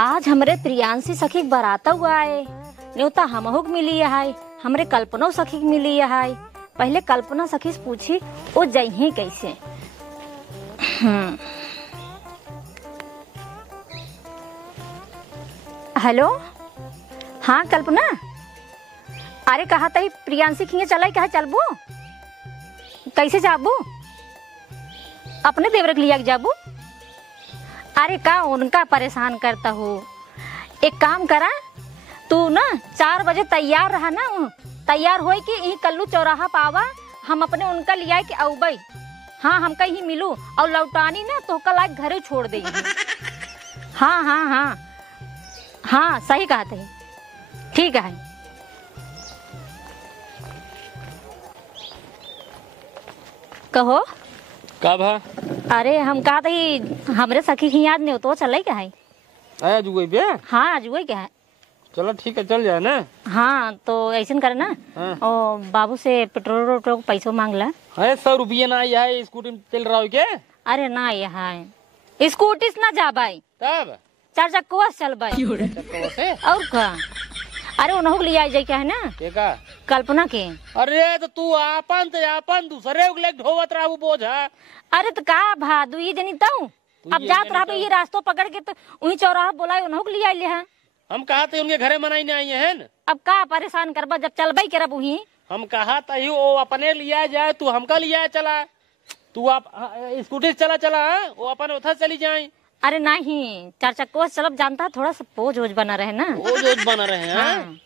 आज हमरे प्रियांशी सखी बराता हुआ है, न्योता हमहुक मिली है, हमरे कल्पना सखी मिली है। पहले कल्पना सखी से पूछी वो जही कैसे। हेलो, हाँ कल्पना, अरे कहा तही प्रियांशी खिए चला कहा चलबू, कैसे जाबू? अपने देवरक लिया जाबू? अरे का उनका परेशान करता हूँ। एक काम करा, तू ना 4 बजे तैयार रहा ना, तैयार हो कि यही कल्लू चौराहा पावा, हम अपने उनका लिया कि औबई। हाँ हम कहीं मिलू और लौटानी ना तो कल आज घरे छोड़ देंगे। हाँ हाँ हाँ हाँ सही कहा थे, ठीक है। कहो कब है? अरे हम कहा थी हमरे सखी की याद नहीं हो तो चल क्या है? आज हुई बे? हाँ आज हुई क्या है। चलो ठीक है चल जाए ना। हाँ तो ऐसा करे ना, और बाबू से पेट्रोल पैसों मांग ला। 100 रुपये ना है, स्कूटी में चल रहा हो क्या? अरे ना यहाँ स्कूटी से ना जा भाई, तब 4 चक्कवा चल भाई। और का अरे उन्होंने लिया जाए क्या है ना, का? कल्पना के। अरे तो तू आपन दूसरे उगले ढोवत रहू बोझ है। अरे तो का भादू ये जनी ताऊ, अब जात रहा ये रास्तों पकड़ के तो वही चौराहा बोला उन्होंने लिया है। हम कहा थे उनके घरे मनाई नहीं आई है न? अब का परेशान करबा, जब चलबई करब वही। हम कहा था वो अपने लिया जाए, तू हमका लिया चला, तू आप स्कूटी से चला वो अपन उधर चली जाए। अरे नहीं 4 चक्कवा चलब, जानता थोड़ा सा पोज ओज बना रहे ना। पोज बना रहे हैं। हाँ।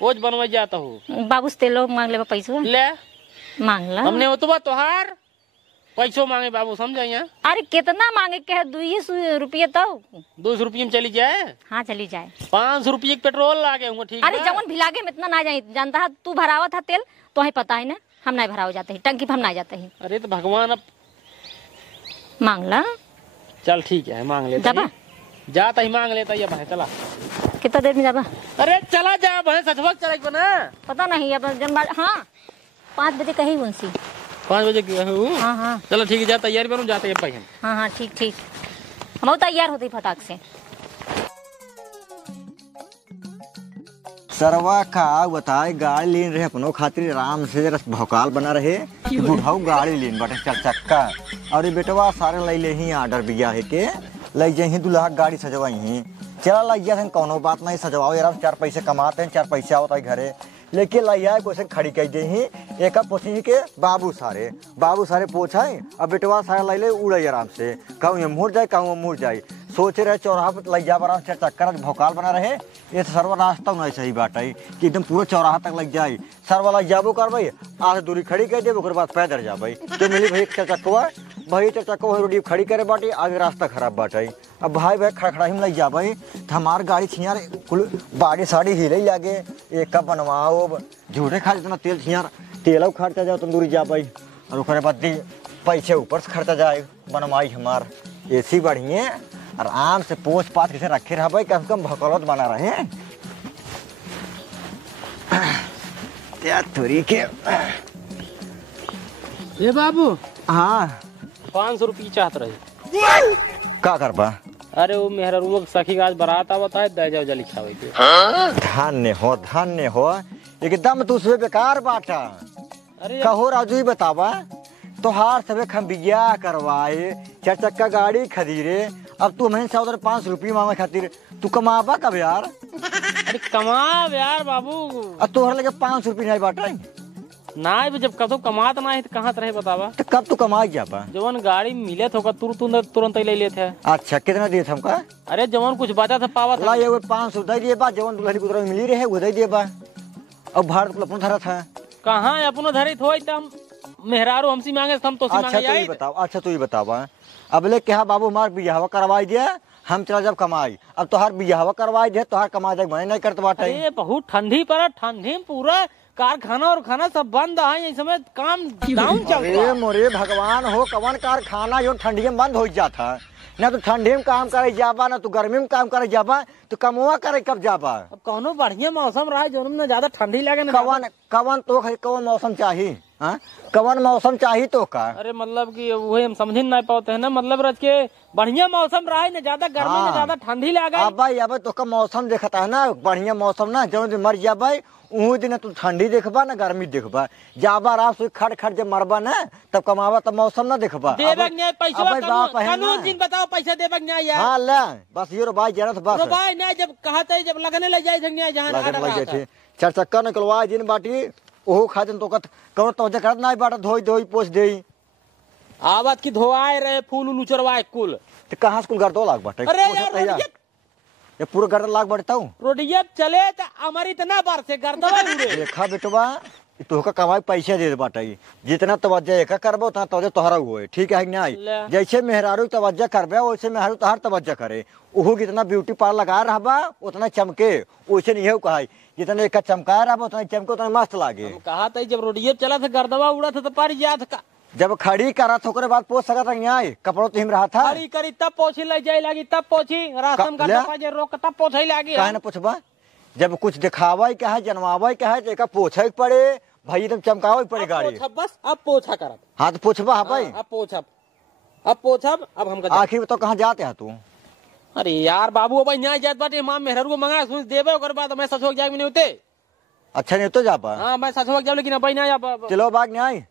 पोज बनवा जाता हूँ। बाबू से तेलो मांग ले पैसा, ले मांग ला। हमने तो तोहार पैसों मांगे बाबू, समझे? अरे कितना मांगे के 200 रुपये तो 200 रुपये में चली जाए। हाँ चली जाए। 500 रुपये पेट्रोल लागे होंगे, ठीक है? अरे जवन भिलागे में इतना ना जाए, जानता है तू भरावा था तेल तो ही पता है ना, हम नहीं भरावा जाते हैं, टंकी पर हम नहीं जाते हैं। अरे तो भगवान अब मांग ला। चल ठीक है मांग लेता जाबा, जाता ही मांग लेता है भाई। चला कितना देर में जाबा? अरे चला जा भाई, सचवक चला ना। पता नहीं अब हाँ 5 बजे कही उनसी। 5 बजे की हूँ। हाँ हाँ चलो ठीक है, जा तैयारी बनू, जाते हैं भाई हम। हाँ हाँ ठीक ठीक, हम तैयार होते फटाक से। सरवा का बताए गाड़ी लेन रहे अपनों खातिर आराम से भौकाल बना रहे, बुढ़ाऊ गाड़ी लेन बाटे 4 चक्का। और ये बेटवा सारे लई ले ही आर्डर बिया है के लई जही दुल्हा गाड़ी सजवाई ही। चला लग गया कोनो बात नहीं, सजवाओ यार, 4 पैसे कमाते हैं, 4 पैसे आवता है घरे। लेकिन लैया क्वेश्चन खड़ी कह दे ही एक पूछी के बाबू सारे पूछा, अब बेटवा सारे लै ले उड़े आराम से, कहूँ मुड़ जाए कहूँ मुड़ जाए। सोचे रहे चौराहा पर लैया बना 4 चक्कर भौकाल बना रहे। ये तो सर्वा रास्ता नहीं सही बात है कि एकदम पूरा चौराहा तक लग जाए। सर्वा लग जाबो कर भाई, आगे दूरी खड़ी कर दे, बाद पैदल जा भाई तो मिली भाई 4 चक्कवा भाई। 4 चक्कवा रोडी खड़ी करे बाटे, आगे रास्ता खराब बाटे। अब भाई खड़ा ही लग जा भाई, तो हमार गाड़ी छियार कुल बाड़ी साड़ी हिले लागे। एक का बनवाओ झूठे खा जितना तेल छियार तेल खर्चा जाओ तुम दूरी जा भाई, और उसके बाद पैसे ऊपर से खर्चा जाए। बनवाई हमार ऐसी बढ़िए आराम से पोछ पाछ के रखे रहा भाई, कम से कम भकलत बना रहे थोड़ी के। ये बाबू हाँ 500 रुपये चाहत रहे, का करबा? अरे वो मेहरा रूम सखी आज बारात आवता है, दे जाओ जली खावे के। धन्य हो एकदम तू सुबह बेकार बाटा। अरे कहो राजू ही बतावा, तोहार सबे हम बिया करवाए, 4 चक्का गाड़ी खरीदे, अब तू हमें 500 रुपये मांगे खातिर तू कमाबा कब यार? अरे कमा यार बाबू, अब तोहर लगे 500 रुपये नहीं बाटा ना, जब कदो कमात ना है तो कहाँ रहे बतावा? तो कब तू कमा जाबा? जवन गाड़ी मिले थे तुरंत ही ले लेते हैं। अच्छा कितना दिए थे हमका? अरे जवन कुछ बचा था पावा था। ला 500 दे दिए बा, जवन दुल्हन कुतरा मिली रहे वो दे दिए बा। अब भारत को अपना धरा था कहाँ अपनो धरित हो, हम मेहरारू हमसी मांगे हम तो अच्छा तू ही बताओ, अच्छा तू ही बतावा। अब ले क्या बाबू हमार बियाहवा करवाई दिया, हम चला जब कमाई, अब तोहार बियाहवा करवाई दे, तोहार कमा जाए मैं नहीं करते बाटे। अरे बहुत ठंडी पड़ा, ठंडी में पूरा कारखाना और खाना सब बंद है, इस समय काम डाउन चल रहा है। मोरे भगवान हो, कवन कारखाना जो ठंडी में बंद हो जाता, ना तो ठंडी में काम करे जाबा, ना तो गर्मी में काम करे जाबा, तो कमवा करे कब जाबा? अब कौनो बढ़िया मौसम रहा है जो ना ज्यादा ठंडी लगे ना। कवन तो कवन मौसम चाहिए? हाँ कवन मौसम चाहिए तो का। अरे मतलब कि वही हम समझ नहीं पाते हैं ना, मतलब रज के बढ़िया मौसम रहा है, न ज्यादा गर्मी न ज्यादा ठंडी लगा। अब तो का मौसम देखता है ना, बढ़िया मौसम ना, जब मर जाबे ऊ दिन तू ठंडी देखबा ना गर्मी देखबा, जाबा रात से खड़ खड़ जब मरबा ना तब कमावा तब मौसम ना देखबा। देबक न्याय पैसा कानून जिन बताओ पैसा देबक न्याय यार। हां ले बस ये रो भाई जरा तो बस रो भाई नहीं जब कहते जब लगने ले जाए न्याय जहां लग जाए चार चक्का निकलवा दिन बाटी ओहो खाजन तो कत कवर तो करत ना बाटा धोई धोई पोछ देई आवत की धोआए रहे फूल उचरवाए कुल तो कहां स्कूल कर 2 लाख बाटे। अरे यार ये पूरा गर्द लाख बढ़ता हूँ रोडिया चले तो हमारी इतना बार से गर्दवा उड़े। देखा बेटवा तो का कमाई पैसे दे बाटा जितना तवज्जो एक करबो उतना तवज्जो तोहरा हुए ठीक है न्याय। जैसे मेहरारू तवज्जो करबे वैसे मेहरारू तोहर तवज्जो करे, ओहो कितना ब्यूटी पार्लर लगा रहबा उतना चमके, वैसे नहीं कहा जितना एक चमका रहा उतना चमके उतना मस्त लागे। कहा था जब रोडिया चला था गर्दवा उड़ा था तो पर याद का जब खड़ी करा था ओकरे बाद पोछ सकत न्याय कपड़ो तो हिम रहा था खड़ी करी तब पोछी ले जाए लगी तब पोछी राशन का जे रोक तब पोछई लगी। काहे ना पूछबा जब कुछ दिखावा के है जनवावा के है तो एक पोछे पड़े भाई एकदम चमकावा पड़े गाड़ी। बस अब पोछा करत हाँ तो पूछबा हाँ भाई अब पोछब अब हम आखिर तो कहाँ जाते हैं तू। अरे यार बाबू अब न्याय जात बाटे मां मेहररू को मंगा सुन देबे ओकर बाद मैं ससुर जाए नहीं होते। अच्छा नहीं तो जा पा हां मैं ससुर जाऊ लेकिन अब ना जा चलो बाग न्याय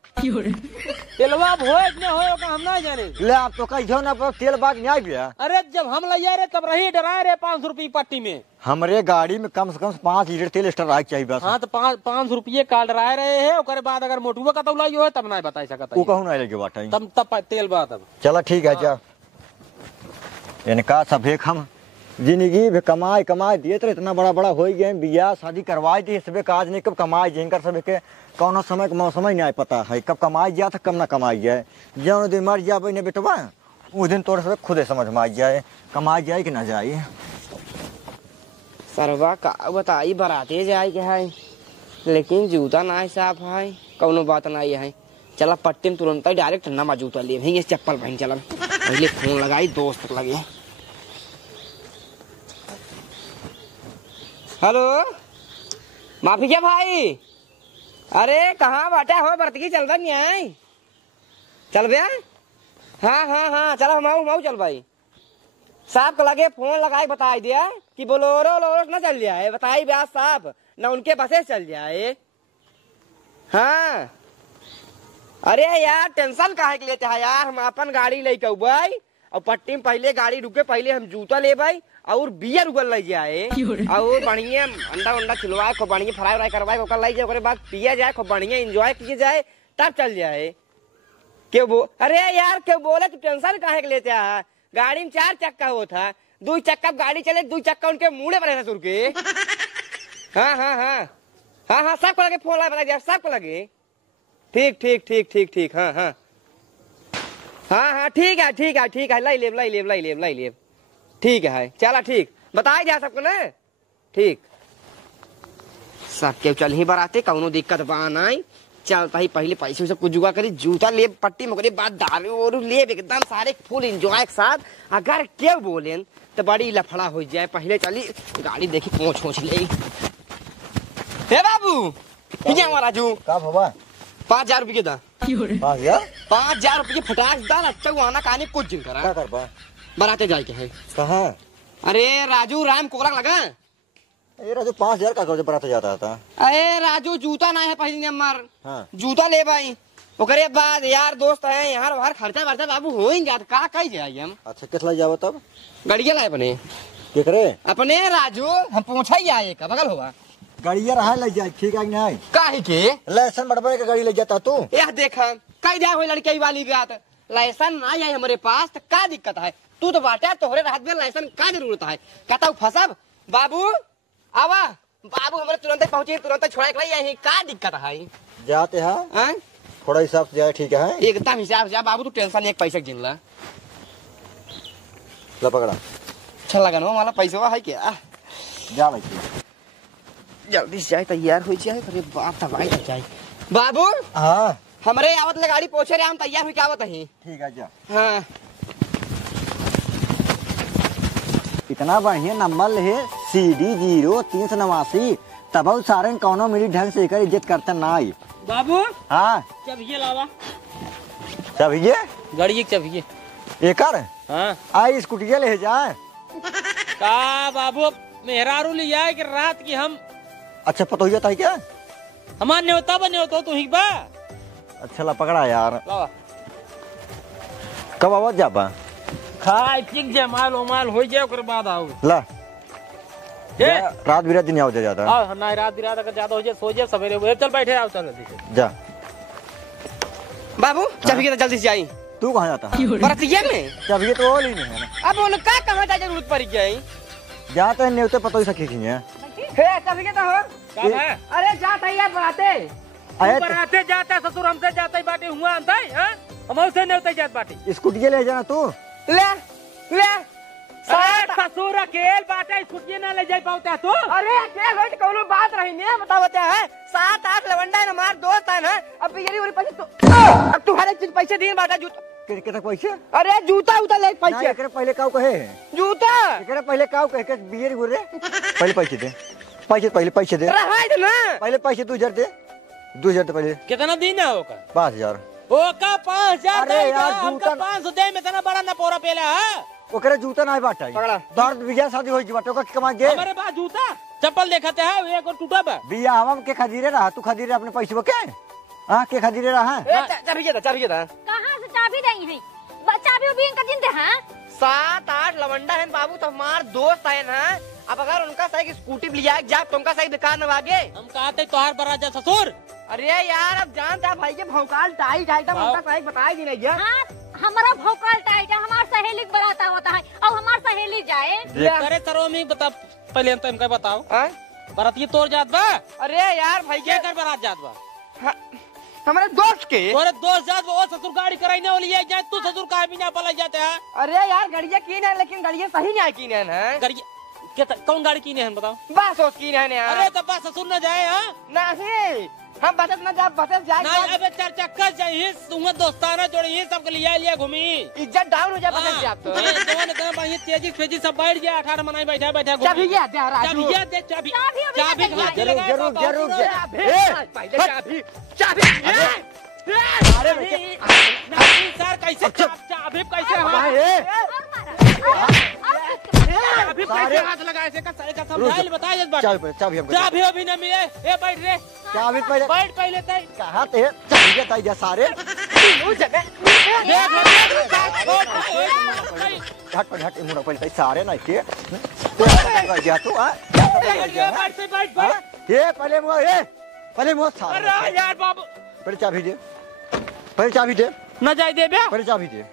तेलवा होए कि ना होए का हम ना जाने ले आप तो कहियो ना पर तेल बाग न्याय भी है। अरे जब हम ले रे तब रही डराए रे 500 रुपये पट्टी में हमरे गाड़ी में कम से कम 5 लीटर तेल एक्स्ट्रा रख चाहिए बस। हाँ तो 500 रुपये काट रहा रहे है ओकर बाद अगर मोटुआ का तौला हो तब ना बता सकता वो कहूं ना लगे बाटा तब तेल बात अब चलो ठीक है जा इनका सब एक हम जिंदगी में कमाई कमाई दिए तो इतना बड़ा बड़ा हो गए बियाह शादी करवाई दी सब काज नहीं कब कमाई जिनकर सब के कौन समय का मौसम ही नहीं पता है कब कमाई जाए तो कब ना कमाई जाए। जो दिन मर जाए ने बेटवा उस दिन तोड़ सब खुद समझ में आई जाए कमाई जाए कि ना जाए। सरवा का बताई बराते जाए के है लेकिन जूता ना साफ है कौनो बात नहीं है। चला पट्टी में तुरंत ही डायरेक्ट नवा जूता ले ये चप्पल पहन चला पहले फोन लगाई दोस्त तक लगे। हेलो माफी क्या भाई अरे कहाँ बाटा हो बरतगी चल रहा है चल बे हाँ चलो हम चल भाई साहब को लगे फोन लगाए बताई दिया कि बोलोरो ना चल जाए बताई ब्याह साहब ना उनके बसे चल जाए। हाँ अरे यार टेंशन काहे के लेते है यार हम अपन गाड़ी लेके भाई और पट्टी में पहले गाड़ी रुके पहले हम जूता ले भाई और बियर उगल ले जाए और बढ़िया अंडा खिलवाए खूब बढ़िया फ्राई व्राई करवाए ओकर ले जाए ओकरे बाद पिया जाए खूब बढ़िया एंजॉय किए जाए तब चल जाए। क्यों अरे यार क्यों बोले तू टेंशन काहे के लेते है गाड़ी में 4 चक्का होता 2 चक्का गाड़ी चले 2 चक्का उनके मुड़े पर सुर के। हाँ सबको लगे फोन लगा बता सबको लगे ठीक हाँ ठीक है लाई लेब ठीक है चला ठीक बताया जा सबको ना ठीक सब के चल ही बराते कौनो दिक्कत बा नहीं चलता ही पहले पैसे सब कुछ जुगा करी जूता ले पट्टी में बाद दारू और ले एकदम सारे फुल एंजॉय के साथ अगर क्यों बोले तो बड़ी लफड़ा हो जाए पहले चली गाड़ी देखी पहुंच ले हे बाबू क्या राजू का बाबा 5000 रुपये दा 5000 रुपये फटाक दाल अच्छा आना कहानी कुछ जिन करा करबा बराते जाए के है कहाँ अरे राजू राम कोरक लगा ये राजू 5000 का कर बराते जाता था। अरे राजू जूता ना है पहले नंबर हाँ। जूता ले भाई ओकरे बाद यार दोस्त है यहाँ बाहर खर्चा वर्चा बाबू हो ही जाता का कही जाए हम। अच्छा कितना जाओ तब गड़िया लाए अपने केकरे अपने राजू हम पहुंचा ही आए का बगल होगा गाड़िया रहा ले जाए ठीक है नहीं काहे के लाइसेंस बढ़वाने का गाड़ी ले जाता तू यह देखा कई जाए लड़की वाली बात लाइसेंस ना आए हमारे पास तो क्या दिक्कत है तू तो बाटा तोहरे रात में लाइसेंस का जरूरत है कहता फसब बाबू आवा बाबू हमारे तुरंत पहुंचे तुरंत छोड़ा के का दिक्कत है जाते हैं थोड़ा हिसाब से जाए ठीक है एकदम हिसाब से बाबू तू टेंशन एक पैसे गिन ला पकड़ा अच्छा लगा ना हमारा पैसा है क्या जा भाई जल्दी से जाए तैयार हो जाए अरे बाप तबाही लग जाए बाबू हाँ हमारे आवत ले गाड़ी पहुंचे रहे हम तैयार हो क्या आवत है ठीक है जा हाँ इतना बढ़िया नंबर है CD 0389 तब सारे कौनो मेरी ढंग से इज्जत करते ना आई बाबू हाँ चाबिये लावा। चाबिये गाड़ी की चाबिये। एकर हाँ आई स्कूटिया ले जाए। का बाबू मेहरारू लिया है कि रात की हम अच्छा पता हो जाता है क्या? हमार न्योता बने हो तू ही बा। अच्छा ला पकड़ा यार। लावा। कब आवाज जाबा? खाए पिक जमाल उमाल हो जाए ओकर बाद आओ। ला ए रात बिरात दिन आओ जाता। आओ ना रात बिरात अगर ज्यादा हो जाए सो जाए सवेरे वो चल बैठे आओ चल जल्दी से। जा बाबू चाबी के जल्दी से जाई। तू कहाँ जाता? बरतिया में चाबिये तो वो लेने है ना। अब उनका कहाँ जा जरूरत पड़ गई। जाते हैं न्योते पता ही सके की है। हे चाबी के तो हो। का है? अरे जात है यार बनाते। आए बराते जाते ससुर हमसे जाते बाटे हुआ अंत है हम उससे नहीं होते जात बाटे। स्कूटिया ले जाना तू। ले ले अरे ससुर अकेल बाटे स्कूटी ना ले जाई पाऊता तू। अरे क्या घंटे कोनो बात रही नहीं बतावते है 7-8 लवंडा है हमार दोस्त है ना। अब ये वाली पैसे तो अब तू हर एक चीज पैसे दिन बाटा जूता। कितना पैसे? अरे जूता उता ले ना पैसे एकरे पहले काऊ कहे। जूता एकरे पहले काऊ कहे के बियर गुरे। पहले पैसे दे। पहले पैसे दे। रहा है ना। पहले पैसे 2000 दे। 2000 दे पहले। कितना दिन है ओका? 5000। ओका 5000 अरे दे यार, हमका जूता- 500 दे में इतना बड़ा ना पोरा पेला है। ओकरे जूता ना बाटा। पकड़ा। दर्द बिया शादी होई बाटे ओका कमा दे। हमारे पास जूता चप्पल देखते है एक और टूटा बा। बिया हम के खदीरे रहा तू खदीरे अपने पैसे के। हां के खदीरे रहा। चाबी के था कहाँ से चाबी दई है? चाबी उबी इनका दिन दे हाँ? 7-8 लवंडा है बाबू तो हमार दोस्त है ना। अब अगर उनका सही स्कूटी लिया जा तो उनका सही दुकान में आगे। हम कहते तोहार बराजा ससुर। अरे यार अब जानता भाई के भौकाल टाइट है भाव- उनका सही बताएगी नहीं है। हाँ हमारा भौकाल टाइट है। हमार सहेली के बराता होता है और हमार सहेली जाए। अरे सरो में बता पहले हम तुमको बताओ हाँ? बराती तोर जात बा अरे यार भाई के के कर बारात जात बा। हमारे दोस्त के। तोरे दोस्त जात वो ससुर गाड़ी कराई ना लिया जाए तू ससुर का भी ना पला जाते है। अरे यार गाड़िया की है लेकिन गाड़िया सही नहीं की है ना। गाड़ी कौन गाड़ी की है बताओ। बस सोच की है ना। अरे तब बस ससुर न जाए हाँ नहीं हम बस न जा बस जाए नहीं अबे 4 चक्कर चाहिए तुम्हें दोस्ताना जोड़ी सबके लिया घूमी इज्जत डाउन हो जाए बस जा तो। जवान इतना बढ़िया तेजी फेजी सब बैठ गया 18 मनाई बैठा बैठा चाबी क्या दे राजू। चाबी या दे चाबी चाबी अभी चाबी ना हाथ में जरूर लगाए जरूर बाबू, जरूर पूरा- पहले चाबी चाबी अरे नहीं, सर कैसे चाबी कैसे हाथ चाबी कैसे हाथ लगाए से का समझाइल बताइए बात। चाबी हमको चाबी अभी न मिले ए बैठ रे चाबी पहले बैठ पहले तय कहाँ ते चाबी के ताई जा सारे हट मुड़ा पहले ताई सारे ना के जा तू आ बैठ ये पहले मुआ सारे अरे यार बाबू पहले चाबी दे न जाए दे बे पहले चाबी दे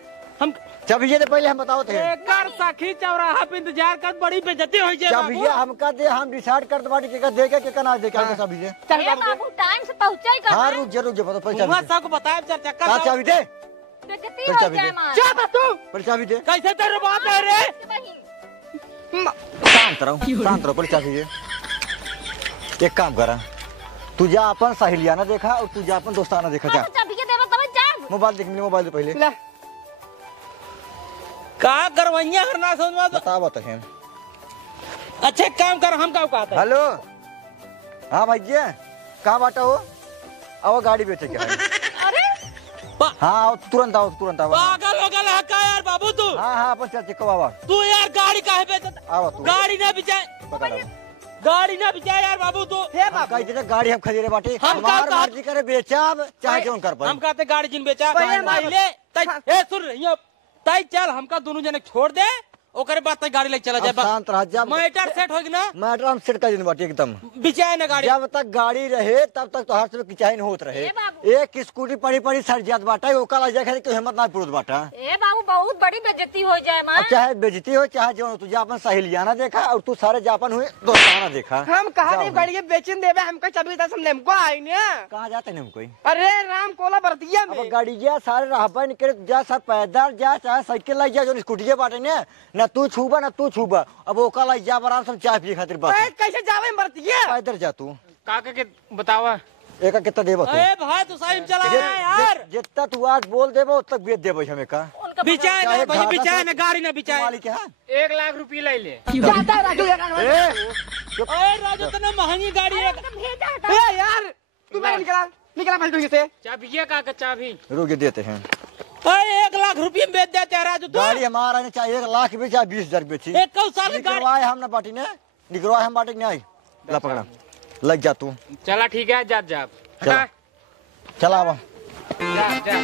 हम चाबी दे पहले हम बताओ थे एकर सखी चौराहा पे इंतजार कर बड़ी बेइज्जती होई जे चाबी बाबू। हमका दे हम डिसाइड कर दबाड़ी के दे के ना दे के चाबी दे ए बाबू टाइम से पहुँचे हां कर रुक जरूर पहले तुमरा चाबी दे सबको बताए चार चक्कर हां चाबी दे बेइज्जती फिर हो चाबी जाए दे। मार। क्या बात तू पहले चाबी दे कैसे तेरे बात है रे शांत रहो पहले चाबी दे एक काम करा तू जा अपन सहेलियाना देखा और तू जा अपन दोस्ताना देखा जा चाबी के देबो तब जा। मोबाइल देख मोबाइल दे पहले ले का करवैया करना समझ बता बता है अच्छे काम कर हम का कहता है हेलो हाँ भैया कहाँ बाटा हो आओ गाड़ी बेचे क्या है हाँ आओ तुरंत आओ पागल हो गया का यार बाबू तू हाँ अपन चल कब आवा तू यार गाड़ी काहे बेचता आवा तू गाड़ी ना बिचाए पकड़ आओ। गाड़ी ना बिचाए यार बाबू तू हे हम बाबू कही देते गाड़ी हम खरीदे बाटे हम का- हमार मर्जी करे बेचाब चाहे क्यों कर पाए हम कहते गाड़ी जिन बेचा पहले पहले तय ए सुन यो तय चल हमका दोनों जने छोड़ दे ओकरे बाद तय गाड़ी लेके चला जाए शांत रह जा मैटर सेट होगी ना मैटर हम सेट कर दिन बाटे एकदम बिचाए ना गाड़ी जब तक गाड़ी रहे तब तक तो हर समय किचाइन होत रहे ए बाबू। एक स्कूटी पड़ी पड़ी सर जात बाटा ओका ला जाए तो हिम्मत ना पुरुत बाटा ए बाबू बहुत बड़ी बेइज्जती हो जाए मार। अब चाहे बेजती हो चाहे जो हो, तू जा अपन सहेलियाना देखा और तू सारे जापन हुए दोस्ताना देखा हम कहा जाओ थे भाई। गाड़िया बेचन देवे हमका चाबी दस हमने हमको आई ने। कहाँ जाते नहीं कोई अरे राम कोला बरतिया अब में गाड़ी जा सारे रहबा निकले जा सब पैदल जा चाहे साइकिल लाई जा जो स्कूटी बाटे ने ना तू छूबा ना तू छूबा अब ओका लाई जा आराम से चाय पिए खातिर बस कैसे जावे बरतिया। पैदल जा तू काका के बतावा एका कितना देबो तू ए भाई तू सही में चला रहा है यार जितना तू आज बोल देबो उतना बेच देबो हमें का बिचाए ना चाहे भाई घाटा बिचाए से- ना गाड़ी ना बिचाए मालिक है 1 लाख रुपये ले ले जाता राजू ए ओए राजू इतना महंगी गाड़ी है ए यार तू मैं निकला निकला फालतू से। चाबी का चाबी रुक के देते हैं। 1 लाख रुपये में बेच देते राजू तू। गाड़ी हमारा नहीं, चाहे 1 लाख भी चाहे 20,000 बेची। एक कौ साल की गाड़ी निकलवाए हम ना बाटी ने, निकलवाए हम बाटी नहीं। ला पकड़ा, लग जा तू। चला ठीक है, जा जा चला। हटा। चला अब जा जा।